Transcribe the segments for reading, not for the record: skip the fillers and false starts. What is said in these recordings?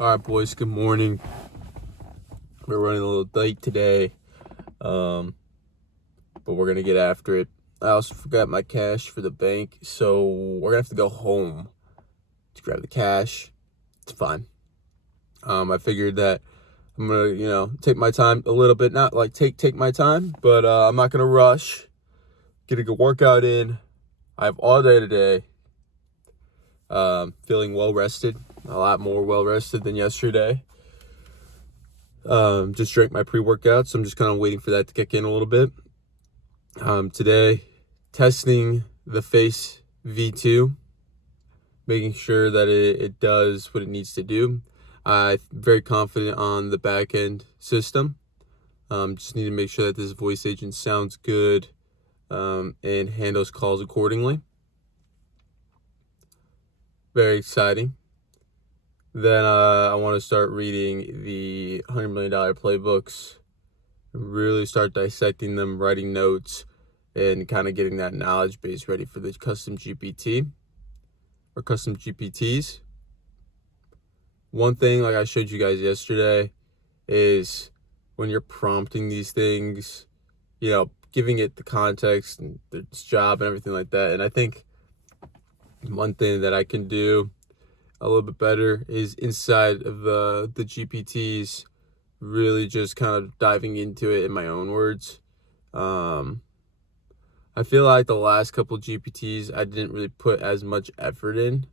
All right, boys. Good morning. We're running a little late today, but we're gonna get after it. I also forgot my cash for the bank, so we're gonna have to go home to grab the cash. It's fine. I figured that I'm gonna, take my time a little bit. Not like take my time, but I'm not gonna rush. Get a good workout in. I have all day today. Feeling well rested, a lot more well rested than yesterday. Just drank my pre-workout, so I'm just kind of waiting for that to kick in a little bit. Today, testing the Face V2, making sure that it does what it needs to do. I'm very confident on the back end system. Just need to make sure that this voice agent sounds good and handles calls accordingly. Very exciting. Then I want to start reading the $100 million playbooks, really start dissecting them, writing notes, and kind of getting that knowledge base ready for the custom GPT or custom GPTs. One thing, like I showed you guys yesterday, is when you're prompting these things, giving it the context and its job and everything like that. And I think one thing that I can do a little bit better is inside of the GPTs, really just kind of diving into it in my own words. I feel like the last couple GPTs I didn't really put as much effort in,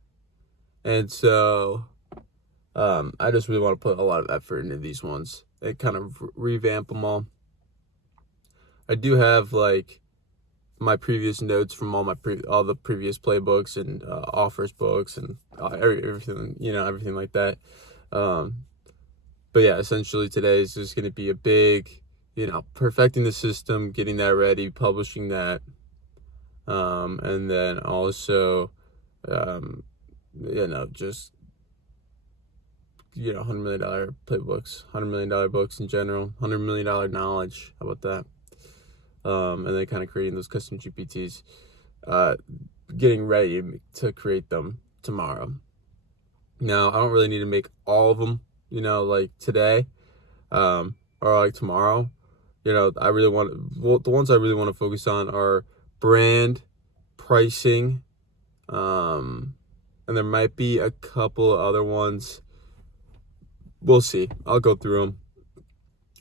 and so I just really want to put a lot of effort into these ones and kind of revamp them all. I do have like my previous notes from all the previous playbooks and offers books and everything, everything like that. But yeah, essentially today is just going to be a big, perfecting the system, getting that ready, publishing that, and then also, just $100 million playbooks, $100 million books in general, $100 million knowledge. How about that? And then kind of creating those custom GPTs, getting ready to create them tomorrow. Now, I don't really need to make all of them, like today, or like tomorrow. I really the ones I really want to focus on are brand, pricing, and there might be a couple of other ones. We'll see. I'll go through them.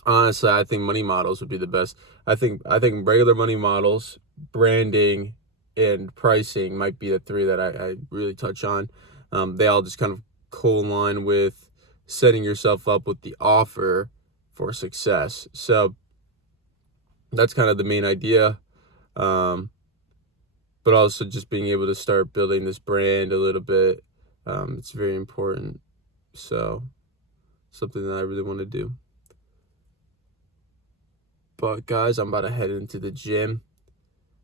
Honestly, I think money models would be the best. I think regular money models, branding, and pricing might be the three that I really touch on. They all just kind of co-align with setting yourself up with the offer for success. So that's kind of the main idea. But also just being able to start building this brand a little bit. It's very important. So something that I really want to do. But guys, I'm about to head into the gym.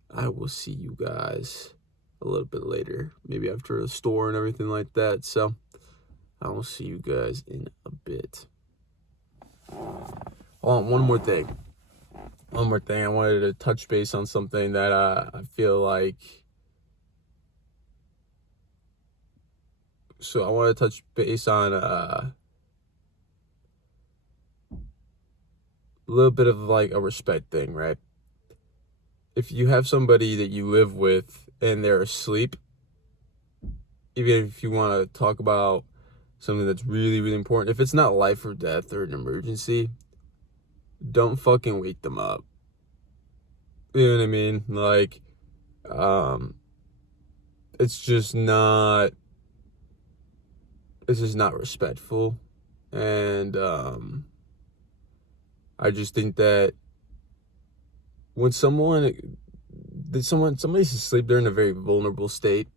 I will see you guys a little bit later, maybe after the store and everything like that. So I will see you guys in a bit. Oh, one more thing. I wanted to touch base on something that I feel like. So I want to touch base on a little bit of like a respect thing, right? If you have somebody that you live with and they're asleep, even if you want to talk about something that's really, really important, if it's not life or death or an emergency, don't fucking wake them up. You know what I mean? Like, it's just not respectful. And I just think that when somebody's asleep, they're in a very vulnerable state.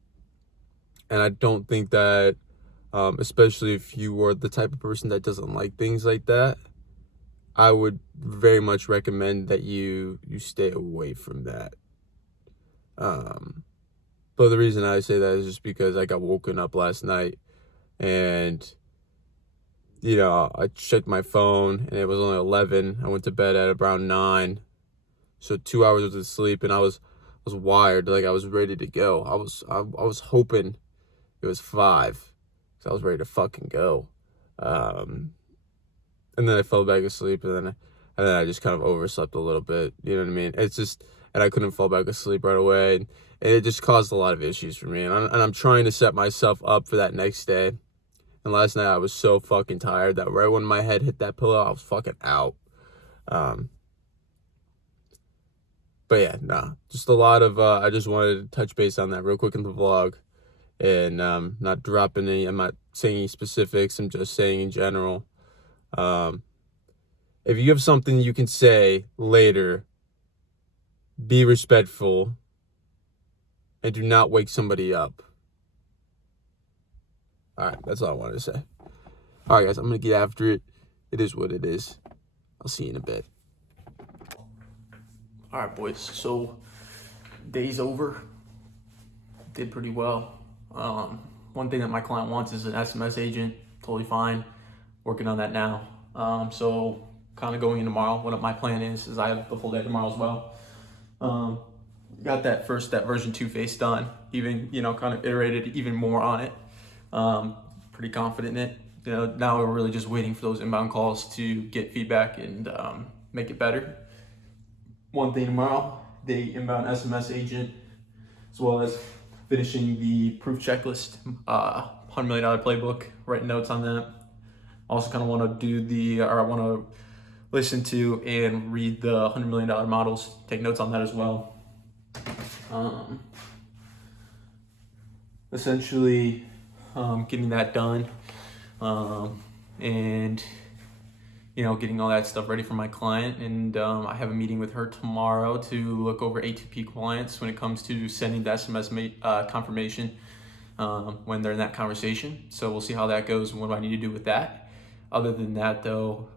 And I don't think that, especially if you are the type of person that doesn't like things like that, I would very much recommend that you stay away from that. But the reason I say that is just because I got woken up last night and, I checked my phone and it was only 11. I went to bed at around 9. So 2 hours of sleep and I was wired, like I was ready to go. I was hoping it was 5 because I was ready to fucking go. And then I fell back asleep, and then I just kind of overslept a little bit. You know what I mean? It's just, and I couldn't fall back asleep right away, and it just caused a lot of issues for me. And I'm trying to set myself up for that next day. And last night I was so fucking tired that right when my head hit that pillow, I was fucking out. Um, but yeah, nah, just a lot of. I just wanted to touch base on that real quick in the vlog, and not dropping any. I'm not saying any specifics. I'm just saying in general. Um, if you have something you can say later, be respectful and do not wake somebody up. All right, that's all I wanted to say. All right, guys, I'm gonna get after it. It is what it is. I'll see you in a bit. All right, boys. So day's over. Did pretty well. One thing that my client wants is an SMS agent. Totally fine. Working on that now. So kind of going in tomorrow. What my plan is I have the full day tomorrow as well. Got that version 2 face done. Even kind of iterated even more on it. Pretty confident in it. Now we're really just waiting for those inbound calls to get feedback and make it better. One thing tomorrow, the inbound SMS agent, as well as finishing the proof checklist, $100 million playbook, writing notes on that. Also kind of want to I want to listen to and read the $100 million models, take notes on that as well. Essentially, getting that done, and getting all that stuff ready for my client. And I have a meeting with her tomorrow to look over A2P compliance when it comes to sending the SMS confirmation when they're in that conversation. So we'll see how that goes and what do I need to do with that. Other than that, though,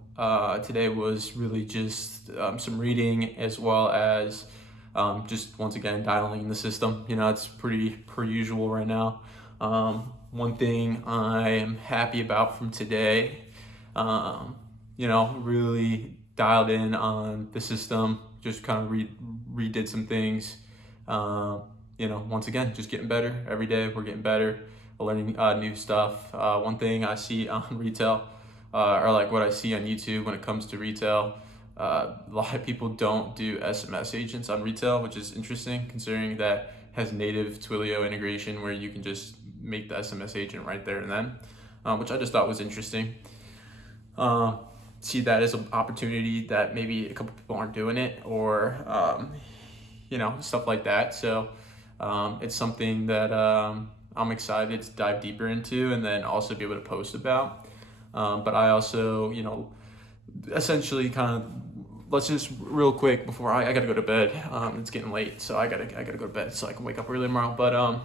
today was really just some reading, as well as just once again dialing in the system. It's pretty per usual right now. One thing I am happy about from today, really dialed in on the system, just kind of redid some things. Once again, just getting better every day. We're getting better, learning new stuff. One thing I see on retail, or like what I see on YouTube when it comes to retail, a lot of people don't do SMS agents on retail, which is interesting considering that has native Twilio integration where you can just make the SMS agent right there and then, which I just thought was interesting. See that as an opportunity that maybe a couple people aren't doing it, or stuff like that. So it's something that I'm excited to dive deeper into, and then also be able to post about. But I also, essentially kind of, let's just real quick before I gotta go to bed. It's getting late, so I gotta go to bed so I can wake up early tomorrow. But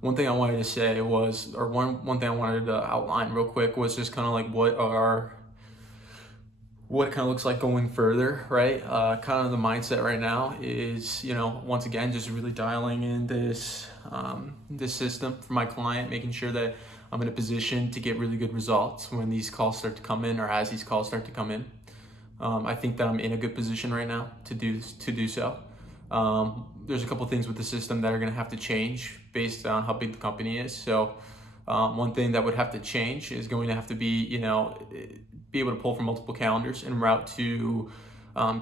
one thing I wanted to say was, or one thing I wanted to outline real quick was just kind of like what it kind of looks like going further, right? Kind of the mindset right now is, once again, just really dialing in this system for my client, making sure that I'm in a position to get really good results when these calls start to come in, or as these calls start to come in. I think that I'm in a good position right now to do so. There's a couple things with the system that are going to have to change based on how big the company is. So one thing that would have to change is going to have to be, be able to pull from multiple calendars and route to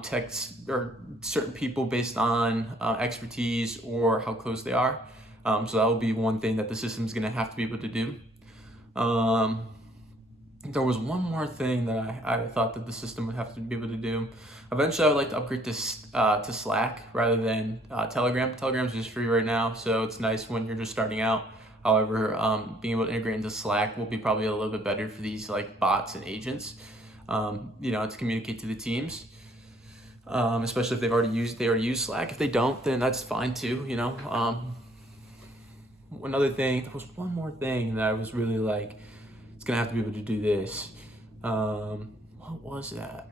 text or certain people based on expertise or how close they are. So that will be one thing that the system's going to have to be able to do. There was one more thing that I thought that the system would have to be able to do. Eventually, I would like to upgrade to Slack rather than Telegram. Telegram's just free right now, so it's nice when you're just starting out. However, being able to integrate into Slack will be probably a little bit better for these like bots and agents, to communicate to the teams, especially if they already use Slack. If they don't, then that's fine too. Another thing, there was one more thing that I was really like, it's gonna have to be able to do this. What was that?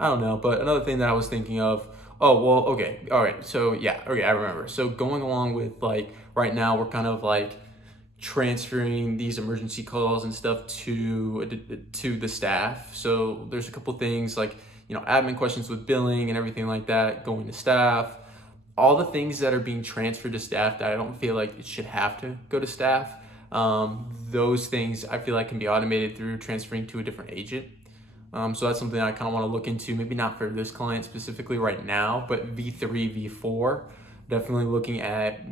I don't know, but another thing that I was thinking of, oh, well, okay, all right, so yeah, okay, I remember. So going along with like, right now we're kind of like transferring these emergency calls and stuff to the staff. So there's a couple things like, admin questions with billing and everything like that going to staff. All the things that are being transferred to staff that I don't feel like it should have to go to staff, Those things I feel like can be automated through transferring to a different agent. So that's something I kind of want to look into, maybe not for this client specifically right now, but V3, V4, definitely looking at,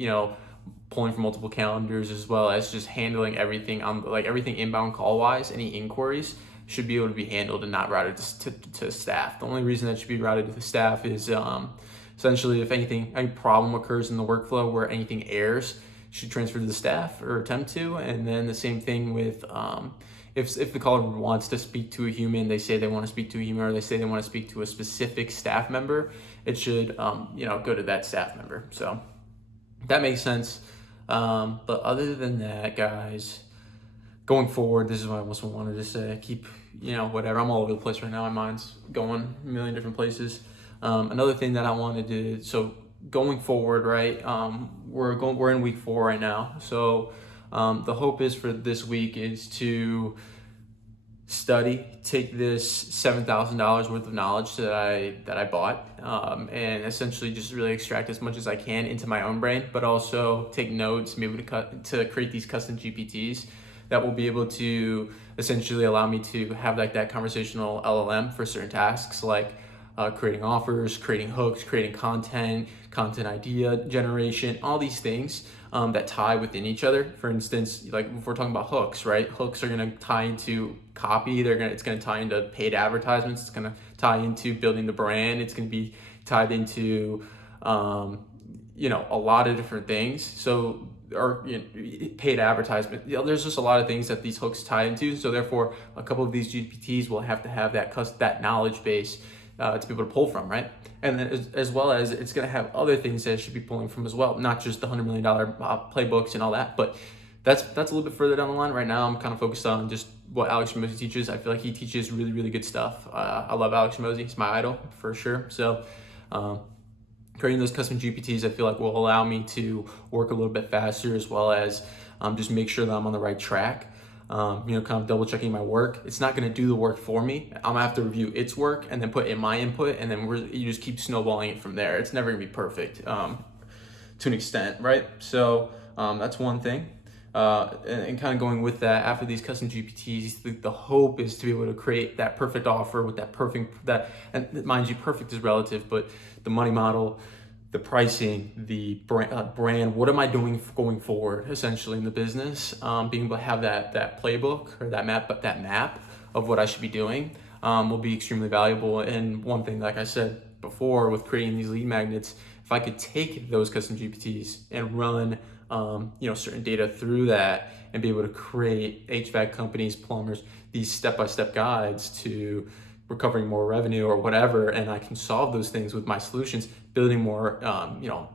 pulling from multiple calendars, as well as just handling everything on like everything inbound call wise. Any inquiries should be able to be handled and not routed to staff. The only reason that should be routed to the staff is essentially if any problem occurs in the workflow where anything errors, should transfer to the staff or attempt to. And then the same thing with if the caller wants to speak to a human, they say they want to speak to a human, or they say they want to speak to a specific staff member, it should go to that staff member. So that makes sense. But other than that, guys, going forward, this is what I also wanted to say. I keep, whatever. I'm all over the place right now. My mind's going a million different places. Another thing that I wanted to, so going forward, right? We're in week 4 right now. So the hope is for this week is to take this $7,000 worth of knowledge that I bought, and essentially just really extract as much as I can into my own brain, but also take notes, be able to create these custom GPTs that will be able to essentially allow me to have like that conversational LLM for certain tasks, like creating offers, creating hooks, creating content idea generation, all these things that tie within each other. For instance, like if we're talking about hooks, right? Hooks are going to tie into copy. It's going to tie into paid advertisements. It's going to tie into building the brand. It's going to be tied into, a lot of different things. So, or paid advertisement. There's just a lot of things that these hooks tie into. So therefore, a couple of these GPTs will have to have that knowledge base to be able to pull from, right? And then as well as it's going to have other things that it should be pulling from as well, not just the $100 million playbooks and all that, but that's a little bit further down the line. Right now, I'm kind of focused on just what Alex Hormozi teaches. I feel like he teaches really, really good stuff. I love Alex Hormozi. He's my idol for sure. So creating those custom GPTs, I feel like will allow me to work a little bit faster, as well as just make sure that I'm on the right track. Kind of double checking my work. It's not going to do the work for me. I'm gonna have to review its work and then put in my input, and then you just keep snowballing it from there. It's never gonna be perfect to an extent, right? So that's one thing. And kind of going with that, after these custom GPTs, the hope is to be able to create that perfect offer with and mind you, perfect is relative, but the money model, the pricing, the brand, what am I doing going forward, essentially in the business, being able to have that playbook or that map of what I should be doing will be extremely valuable. And one thing, like I said before, with creating these lead magnets, if I could take those custom GPTs and run certain data through that and be able to create HVAC companies, plumbers, these step-by-step guides to recovering more revenue or whatever, and I can solve those things with my solutions, building more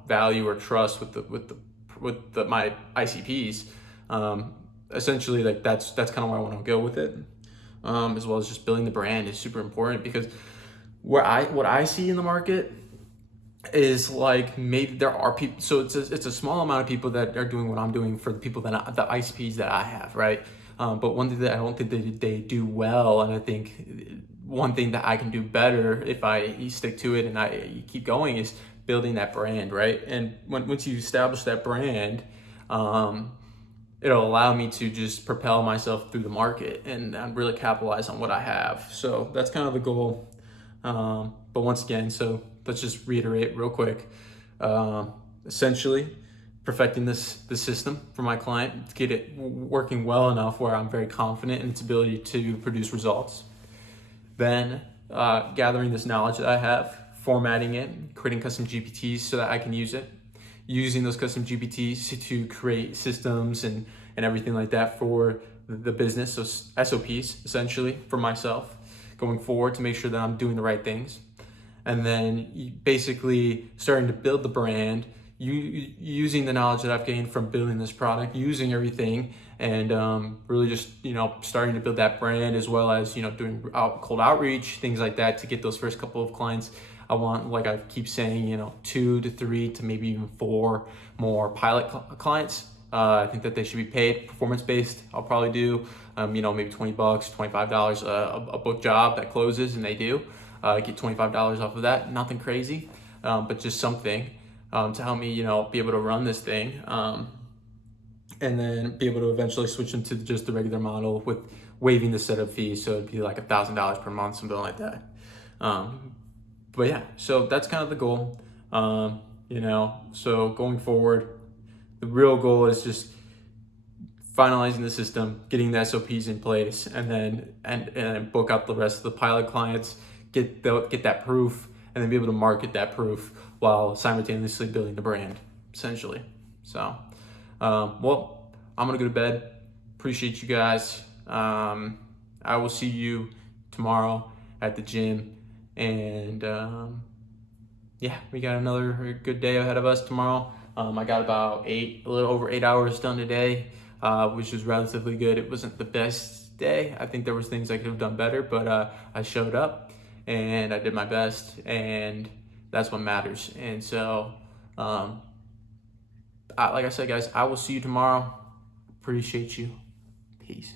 value or trust with my ICPs. Essentially, like that's kind of where I want to go with it, as well as just building the brand is super important, because what I see in the market is like maybe there are people, so it's a small amount of people that are doing what I'm doing for the people the ICPs that I have, right? But one thing that I don't think they do well, and I think one thing that I can do better if I stick to it and I keep going, is building that brand, right? And once you establish that brand, it'll allow me to just propel myself through the market and really capitalize on what I have. So that's kind of the goal. But once again, so let's just reiterate real quick. Essentially, perfecting the system for my client to get it working well enough where I'm very confident in its ability to produce results. Then gathering this knowledge that I have, formatting it, creating custom GPTs so that I can use it, using those custom GPTs to create systems and everything like that for the business, so SOPs essentially for myself going forward, to make sure that I'm doing the right things. And then basically starting to build the brand, using the knowledge that I've gained from building this product, using everything, and really just starting to build that brand, as well as doing cold outreach, things like that, to get those first couple of clients. I want, like I keep saying, 2 to 3 to maybe even 4 more pilot clients. I think that they should be paid performance based. I'll probably do maybe $20, $25 a book job that closes, and they do get $25 off of that. Nothing crazy, but just something to help me be able to run this thing. and then be able to eventually switch into just the regular model with waiving the setup fee. So it'd be like $1,000 per month, something like that. But yeah, so that's kind of the goal. So going forward, the real goal is just finalizing the system, getting the SOPs in place, and then book out the rest of the pilot clients, get that proof, and then be able to market that proof while simultaneously building the brand, essentially. So, well, I'm gonna go to bed. Appreciate you guys. I will see you tomorrow at the gym, and yeah, we got another good day ahead of us tomorrow. I got about a little over 8 hours done today, which was relatively good. It wasn't the best day. I think there was things I could have done better, but I showed up and I did my best, and that's what matters. And so, like I said, guys, I will see you tomorrow. Appreciate you. Peace.